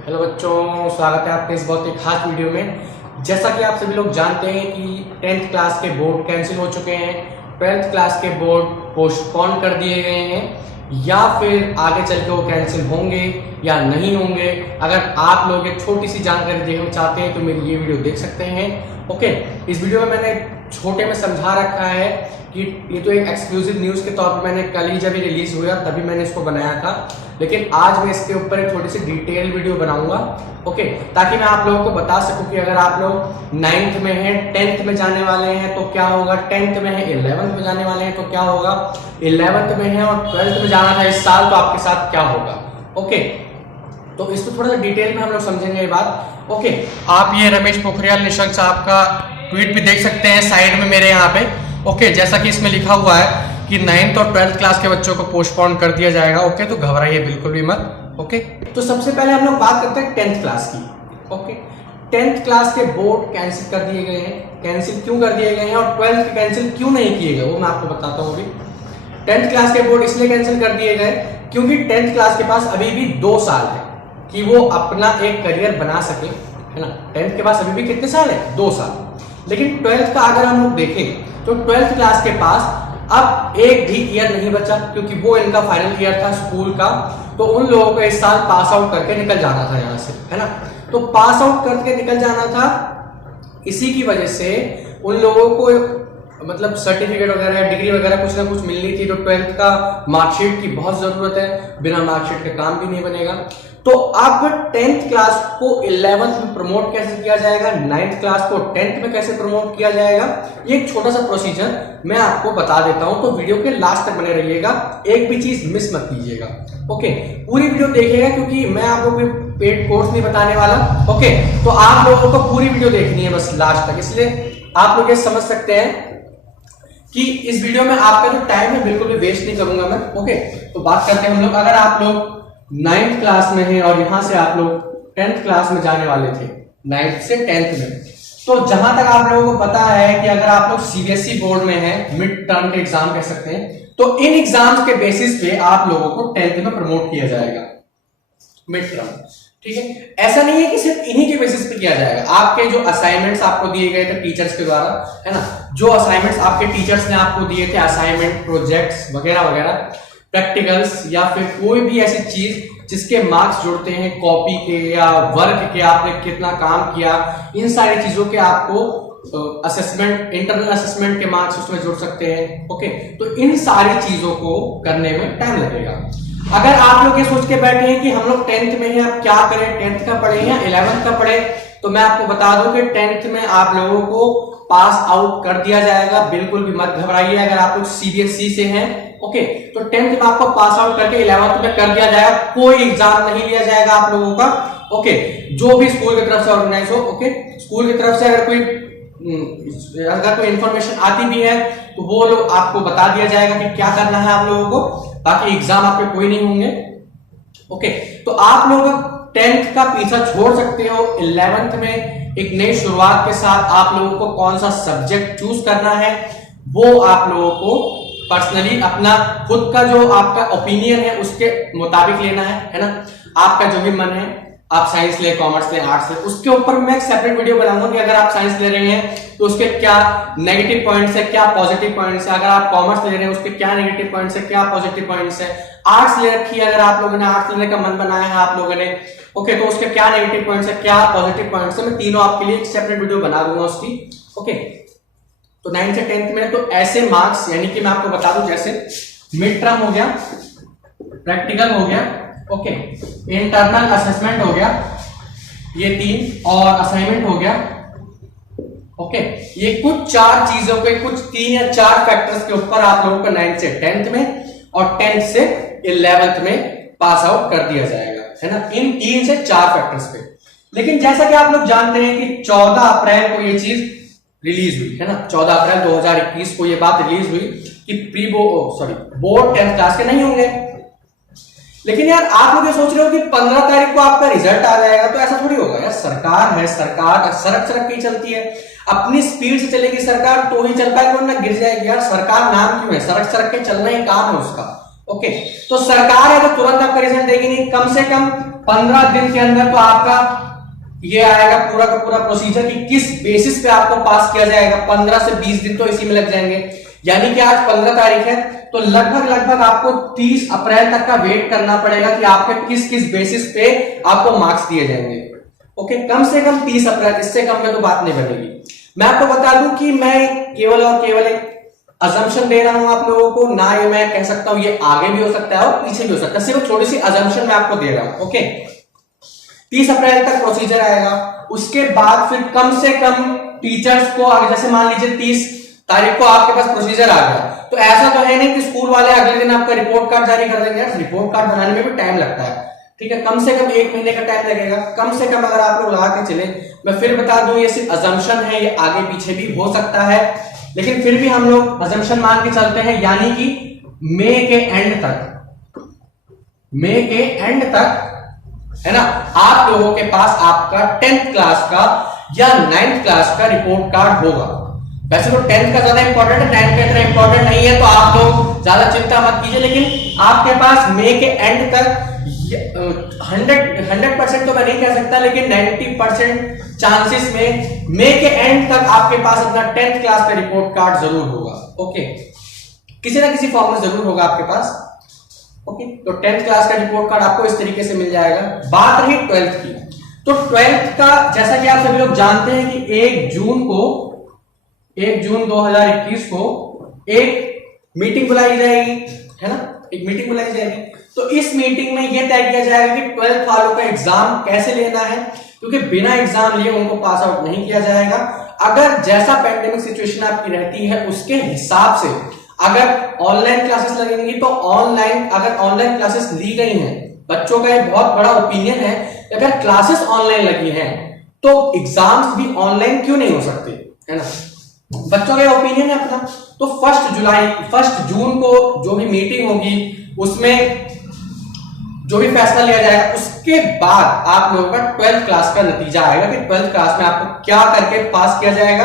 Hello बच्चों, स्वागत है आपके इस बहुत ही खास वीडियो में। जैसा कि आप सभी लोग जानते हैं कि 10th क्लास के बोर्ड कैंसिल हो चुके हैं, 12th क्लास के बोर्ड पोस्टपोन कर दिए गए हैं या फिर आगे चल के वो कैंसिल होंगे या नहीं होंगे। अगर आप लोग एक छोटी सी जानकारी देखना चाहते हैं तो मेरी ये वीडियो देख सकते हैं। ओके, इस वीडियो में मैंने छोटे में समझा रखा है कि ये तो एक एक्सक्लूसिव न्यूज़ के तौर पर मैंने कल ही जब ये रिलीज हुआ तभी मैंने इसको बनाया था, लेकिन आज मैं इसके ऊपर एक थोड़ी सी डिटेल वीडियो बनाऊंगा। ओके, ताकि मैं आप लोगों को बता सकूं कि अगर आप लोग 9th में हैं, 10th में जाने वाले हैं तो क्या होगा, 10th में है 11th में जाने वाले हैं तो क्या होगा, 11th में है और 12th में जाना था इस साल तो आपके साथ क्या होगा। ओके, तो इसको थोड़ा सा डिटेल में हम लोग समझेंगे ये बात। ओके, आप ये रमेश पोखरियाल निशंक साहब का ट्वीट भी देख सकते हैं साइड में मेरे यहाँ पे। ओके, जैसा कि इसमें लिखा हुआ है कि 9th और 12th क्लास के बच्चों को पोस्टपोन कर दिया जाएगा। ओके, तो घबराइए बिल्कुल भी मत। ओके, तो सबसे पहले हम लोग बात करते हैं 10th क्लास की। ओके, 10th क्लास के बोर्ड कैंसिल कर दिए गए हैं। कैंसिल क्यों कर दिए गए हैं और 12th के कैंसिल क्यों नहीं किए गए वो मैं आपको बताता हूँ। अभी 10th क्लास के बोर्ड इसलिए कैंसिल कर दिए गए क्योंकि 10th क्लास के पास अभी भी 2 साल है कि वो अपना एक करियर बना सके, है ना। 10th के पास अभी भी कितने साल है, 2 साल। लेकिन 12th का अगर हम लोग देखें तो 12th क्लास के पास अब एक भी ईयर नहीं बचा क्योंकि वो इनका फाइनल ईयर था स्कूल का। तो उन लोगों को इस साल पास आउट करके निकल जाना था यहाँ से, है ना। तो पास आउट करके निकल जाना था, इसी की वजह से उन लोगों को मतलब सर्टिफिकेट वगैरह डिग्री वगैरह कुछ ना कुछ मिलनी थी। तो 12th का मार्कशीट की बहुत जरूरत है, बिना मार्कशीट के काम भी नहीं बनेगा। तो अब 10th क्लास को 11th में प्रमोट कैसे किया जाएगा, 9th क्लास को 10th में कैसे प्रमोट किया जाएगा, ये एक छोटा सा प्रोसीजर मैं आपको बता देता हूं। तो वीडियो के लास्ट तक बने रहिएगा, एक भी चीज मिस मत कीजिएगा। ओके, पूरी वीडियो देखिएगा क्योंकि मैं आपको कोई पेड कोर्स नहीं बताने वाला। ओके, तो आप लोगों को पूरी वीडियो देखनी है बस लास्ट तक, इसलिए आप लोग ये समझ सकते हैं कि इस वीडियो में आपका जो टाइम है बिल्कुल भी वेस्ट नहीं करूंगा मैं। ओके, तो बात करते हैं हम लोग। अगर आप लोग 9th क्लास में हैं और यहां से आप लोग 10th क्लास में जाने वाले थे, 9th से 10th में, तो जहां तक आप लोगों को पता है कि अगर आप लोग सीबीएसई बोर्ड में हैं, मिड टर्म के एग्जाम कह सकते हैं, तो इन एग्जाम्स के बेसिस पे आप लोगों को 10th में प्रमोट किया जाएगा, मिड टर्म। ठीक है, ऐसा नहीं है कि सिर्फ इन्हीं के बेसिस पे किया जाएगा। आपके जो असाइनमेंट्स आपको दिए गए थे टीचर्स के द्वारा, है ना, जो असाइनमेंट्स आपके टीचर्स ने आपको दिए थे, असाइनमेंट, प्रोजेक्ट्स वगैरह वगैरह, प्रैक्टिकल्स या फिर कोई भी ऐसी चीज जिसके मार्क्स जुड़ते हैं कॉपी के या वर्क के, आपने कितना काम किया, इन सारी चीजों के आपको असेसमेंट, इंटरनल असेसमेंट के मार्क्स उसमें जुड़ सकते हैं। ओके, तो इन सारी चीजों को करने में टाइम लगेगा। अगर आप लोग ये सोच के बैठे हैं कि हम लोग 10th में हैं, अब क्या करें, 10th का पढ़े या 11th का पढ़े, तो मैं आपको बता दूं कि 10th में आप लोगों को पास आउट कर दिया जाएगा। बिल्कुल भी मत घबराइए अगर आप लोग सीबीएसई से हैं। ओके, तो 10th में आपको पास आउट करके 11th में कर दिया जाएगा, कोई एग्जाम नहीं लिया जाएगा आप लोगों का। ओके, जो भी स्कूल की तरफ से ऑर्गेनाइज हो। ओके, स्कूल की तरफ से अगर कोई इंफॉर्मेशन आती भी है तो वो लोग आपको बता दिया जाएगा कि क्या करना है आप लोगों को, बाकी एग्जाम आपके कोई नहीं होंगे। ओके, तो आप लोग 10th का पीछा छोड़ सकते हो। 11th में एक नई शुरुआत के साथ आप लोगों को कौन सा सब्जेक्ट चूज करना है वो आप लोगों को पर्सनली अपना खुद का जो आपका ओपिनियन है उसके मुताबिक लेना है ना। आपका जो भी मन है, आप साइंस ले, कॉमर्स ले, आर्ट्स ले, उसके ऊपर मैं एक सेपरेट वीडियो बनाऊंगा कि अगर आप साइंस ले रहे हैं तो उसके क्या नेगेटिव पॉइंट्स है, क्या पॉजिटिव पॉइंट्स है। अगर आप कॉमर्स ले रहे हैं उसके क्या नेगेटिव पॉइंट्स है, क्या पॉजिटिव पॉइंट्स है। आर्ट्स ले रखी है, अगर आप लोगों ने आर्ट्स लेने का मन बनाया है आप लोगों ने, ओके, तो उसके क्या नेगेटिव पॉइंट्स है, क्या पॉजिटिव पॉइंट्स है, मैं तीनों आपके लिए एक सेपरेट वीडियो बना दूंगा उसकी। ओके, तो 9th से 10th में तो ऐसे मार्क्स, यानी कि मैं आपको बता दूं जैसे मिड टर्म हो गया, प्रैक्टिकल हो गया, ओके, इंटरनल असेसमेंट हो गया, ये 3, और असाइनमेंट हो गया। ओके, ये कुछ 4 चीजों पे, कुछ 3 या 4 फैक्टर्स के ऊपर आप लोगों को 9th से 10th में और 10th से 11th में पास आउट कर दिया जाएगा, है ना, इन 3 से 4 फैक्टर्स पे। लेकिन जैसा कि आप लोग जानते हैं कि 14 अप्रैल को ये चीज रिलीज हुई, है ना, 14 अप्रैल 2021 को ये बात रिलीज हुई कि बोर्ड 10th क्लास के नहीं होंगे। लेकिन यार आप लोग ये सोच रहे हो कि 15 तारीख को आपका रिजल्ट आ जाएगा, तो ऐसा थोड़ी होगा यार। सरकार है, सरकार सरक सरक के चलती है, अपनी स्पीड से चलेगी सरकार तो ही चल पाएगी, वरना गिर जाएगी यार। सरकार नाम क्यों है, सरक सरक के चलना ही काम है उसका। ओके, तो सरकार है तो तुरंत आपका रिजल्ट देगी नहीं, कम से कम 15 दिन के अंदर तो आपका ये आएगा पूरा का पूरा प्रोसीजर कि किस बेसिस पे आपको पास किया जाएगा। 15 से 20 दिन तो इसी में लग जाएंगे, यानी कि आज 15 तारीख है तो लगभग आपको 30 अप्रैल तक का वेट करना पड़ेगा कि आपके किस किस बेसिस पे आपको मार्क्स दिए जाएंगे। ओके, कम से कम 30 अप्रैल, इससे कम में तो बात नहीं बनेगी। मैं आपको बता दूं कि मैं केवल और केवल एक अजम्पशन दे रहा हूं आप लोगों को, ना ये मैं कह सकता हूं ये आगे भी हो सकता है और पीछे भी हो सकता है, सिर्फ छोटी सी अजम्पशन मैं आपको दे रहा हूं। ओके, 30 अप्रैल तक प्रोसीजर आएगा, उसके बाद फिर कम से कम टीचर्स को आगे, जैसे मान लीजिए 30 तारीख को आपके पास प्रोसीजर आ गया, तो ऐसा तो है नहीं कि स्कूल वाले अगले दिन आपका रिपोर्ट कार्ड जारी कर देंगे। रिपोर्ट कार्ड बनाने में भी टाइम लगता है, ठीक है, कम से कम 1 महीने का टाइम लगेगा, कम से कम अगर आप लोग लगा के चले। मैं फिर बता दूं ये सिर्फ अजम्पशन है, ये आगे पीछे भी हो सकता है, लेकिन फिर भी हम लोग अजम्पशन मान के चलते हैं, यानी कि मई के एंड तक है ना, आप लोगों के पास आपका 10th क्लास का या 9th क्लास का रिपोर्ट कार्ड होगा। वैसे तो 10th का ज्यादा इंपॉर्टेंट है, 9th का इतना इंपॉर्टेंट नहीं है, तो आप लोग ज्यादा चिंता मत कीजिए, लेकिन आपके पास मई के एंड तक 100% तो मैं नहीं कह सकता, लेकिन 90% चांसेस में मई के एंड तक आपके पास अपना 10th क्लास का रिपोर्ट कार्ड जरूर होगा। ओके, किसी ना किसी फॉर्म में जरूर होगा आपके पास। ओके, तो 10th क्लास का रिपोर्ट कार्ड आपको इस तरीके से मिल जाएगा। बात रही 12th की, तो 12th का जैसा कि आप सभी लोग जानते हैं कि 1 जून 2021 को एक मीटिंग बुलाई जाएगी, है ना, एक मीटिंग बुलाई जाएगी। तो इस मीटिंग में यह तय किया जाएगा कि 12th वालों का एग्जाम कैसे लेना है, क्योंकि बिना एग्जाम लिए उनको पास आउट नहीं किया जाएगा। अगर जैसा पैंडेमिक सिचुएशन आपकी रहती है उसके हिसाब से अगर ऑनलाइन क्लासेस लगेंगी तो ऑनलाइन, अगर ऑनलाइन क्लासेस ली गई हैं, बच्चों का एक बहुत बड़ा ओपिनियन है, अगर क्लासेस ऑनलाइन लगी हैं तो एग्जाम्स भी ऑनलाइन क्यों नहीं हो सकते, है ना, बच्चों का ओपिनियन है अपना। तो 1 जून को जो भी मीटिंग होगी उसमें जो भी फैसला लिया जाएगा, उसके बाद आप लोगों का 12th क्लास का नतीजा आएगा कि 12th क्लास में आपको क्या करके पास किया जाएगा,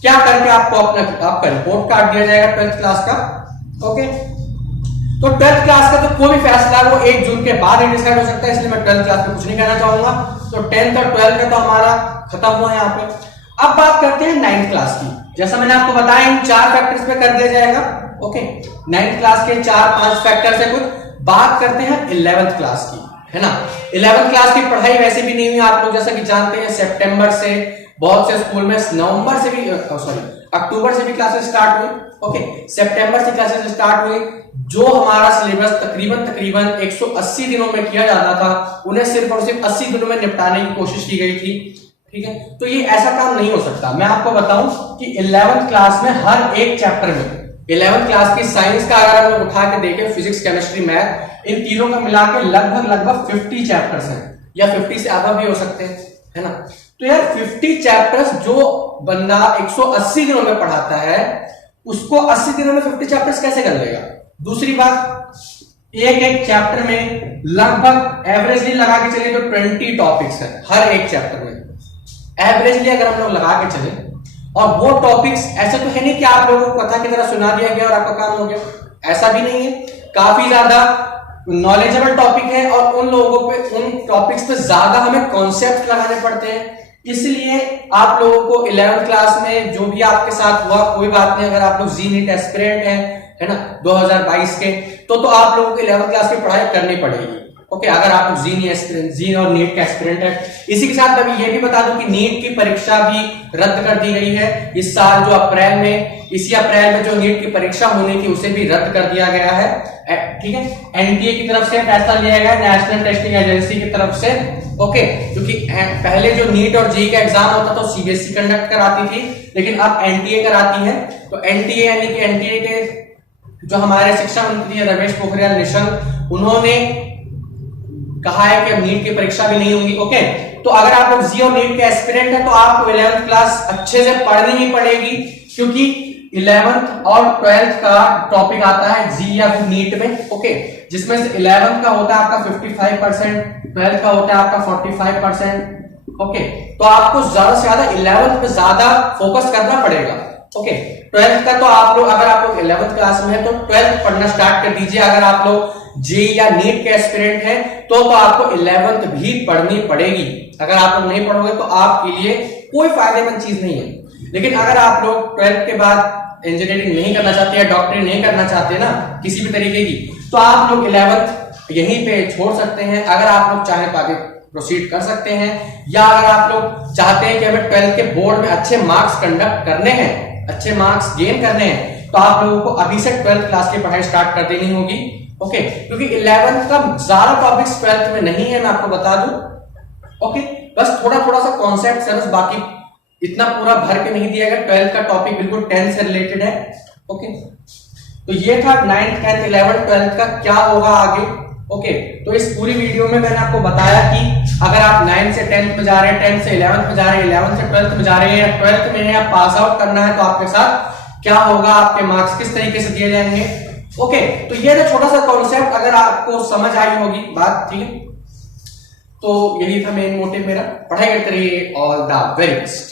क्या करके आपको आपका रिपोर्ट कार्ड दिया जाएगा 12th क्लास का। ओके, तो 12th क्लास का तो कोई भी फैसला वो 1 जून के बाद ही डिसाइड हो सकता है, इसलिए मैं 12th क्लास में कुछ नहीं कहना चाहूंगा। तो 10th और 12th का तो हमारा खत्म हुआ यहाँ पे। अब बात करते हैं 9th क्लास की। जैसा मैंने आपको बताया इन 4 फैक्टर्स पे कर दिया जाएगा। ओके, 9th क्लास के 4-5 फैक्टर से कुछ बात करते हैं 11th क्लास की, है ना। 11th क्लास की पढ़ाई वैसे भी नहीं हुई, आप लोग जैसा कि जानते हैं सितंबर से बहुत से स्कूल में नवंबर से भी अक्टूबर से भी क्लासेस स्टार्ट हुई। ओके, सितंबर से क्लासेस स्टार्ट हुई। जो हमारा सिलेबस तकरीबन 180 दिनों में किया जाता था, उन्हें सिर्फ और सिर्फ 80 दिनों में निपटाने की कोशिश की गई थी, ठीक है। तो ये ऐसा काम नहीं हो सकता। मैं आपको बताऊं कि 11th क्लास में हर एक चैप्टर में 11th क्लास की साइंस का अगर हम लोग उठा के देखें, फिजिक्स, केमिस्ट्री, मैथ, इन तीनों का मिला के लगभग 50 चैप्टर्स हैं, या 50 से ज्यादा भी हो सकते हैं, है ना। तो यार 50 चैप्टर्स जो बंदा 180 दिनों में पढ़ाता है, उसको 80 दिनों में 50 चैप्टर्स कैसे कर लेगा। दूसरी बात, एक चैप्टर में लगभग एवरेजली लगा के चले तो 20 टॉपिक्स है हर एक चैप्टर में, एवरेजली अगर हम लोग लगा के चले। और वो टॉपिक्स ऐसे तो है नहीं कि आप लोगों को कथा की तरह सुना दिया गया और आपका काम हो गया, ऐसा भी नहीं है। काफी ज्यादा नॉलेजेबल टॉपिक है और उन लोगों पे, उन टॉपिक्स पे ज्यादा हमें कॉन्सेप्ट लगाने पड़ते हैं। इसलिए आप लोगों को 11th क्लास में जो भी आपके साथ हुआ कोई बात नहीं, अगर आप लोग जी नीट एस्पिरेंट हैं, है ना, 2022 के, तो आप लोगों को 11th क्लास की पढ़ाई करनी पड़ेगी। ओके, अगर आप जी और नीट का एस्पिरेंट है। इसी के साथ मैं ये भी बता दूं कि नीट की परीक्षा भी रद्द कर दी गई है इस साल, जो इसी अप्रैल में जो नीट की परीक्षा होनी थी उसे भी रद्द कर दिया गया है, ठीक है। एनटीए की तरफ से फैसला लिया गया, नेशनल टेस्टिंग एजेंसी की तरफ से। ओके, क्योंकि पहले जो नीट और जेईई का एग्जाम होता था सीबीएसई कंडक्ट कराती थी, लेकिन अब एनटीए कराती है। तो एनटीए यानी कि एनटीए के जो हमारे शिक्षा मंत्री है रमेश पोखरियाल निशंक, उन्होंने कहा है कि अब नीट की परीक्षा भी नहीं होगी। ओके, तो अगर आप लोग जी और नीट के एस्पिरेंट हैं तो आपको 11th क्लास अच्छे से पढ़नी ही पड़ेगी, क्योंकि 11th और 12th का टॉपिक आता है जी या फिर नीट में। ओके, जिसमें से 11th का होता है आपका 55%, 12th का होता है आपका 45%। ओके, तो आपको ज्यादा से ज्यादा 11th पे ज्यादा फोकस करना पड़ेगा। ओके, 12th का तो आप लोग, अगर आप लोग 11th क्लास में है तो 12th पढ़ना स्टार्ट कर दीजिए। अगर आप लोग जे या नीट के एस्पिरेंट हैं तो आपको 11th भी पढ़नी पड़ेगी। अगर आप लोग नहीं पढ़ोगे तो आपके लिए कोई फायदेमंद चीज नहीं है। लेकिन अगर आप लोग 12th के बाद इंजीनियरिंग नहीं करना चाहते या डॉक्टरी नहीं करना चाहते ना किसी भी तरीके की, तो आप लोग 11th यहीं पे छोड़ सकते हैं। अगर आप लोग चाहे तो आगे प्रोसीड कर सकते हैं, या अगर आप लोग चाहते हैं कि हमें 12th के बोर्ड में अच्छे मार्क्स कंडक्ट करने हैं, अच्छे मार्क्स गेन करने हैं, तो आप लोगों को अभी से 12th क्लास की पढ़ाई स्टार्ट कर देनी होगी। ओके, क्योंकि 11th का ज्यादा टॉपिक्स 12th में नहीं है, मैं आपको बता दूं। ओके, बस थोड़ा थोड़ा सा कॉन्सेप्ट है, बस बाकी इतना पूरा भर के नहीं दिया गया। 12th का टॉपिक बिल्कुल 10th से रिलेटेड है। ओके, तो ये था 9th 10th 11th 12th का क्या होगा आगे। ओके, तो इस पूरी वीडियो में मैंने आपको बताया कि अगर आप 9th से 10th में जा रहे हैं, 10th से 11th में जा रहे हैं, 11th से 12th में जा रहे हैं, 12th में आप पास आउट करना है, तो आपके साथ क्या होगा, आपके मार्क्स किस तरीके से दिए जाएंगे। ओके, तो ये जो छोटा सा कॉन्सेप्ट अगर आपको समझ आई होगी बात, ठीक है, तो यही था मेन मोटिव मेरा। पढ़ाई करते रहिए। All the very best.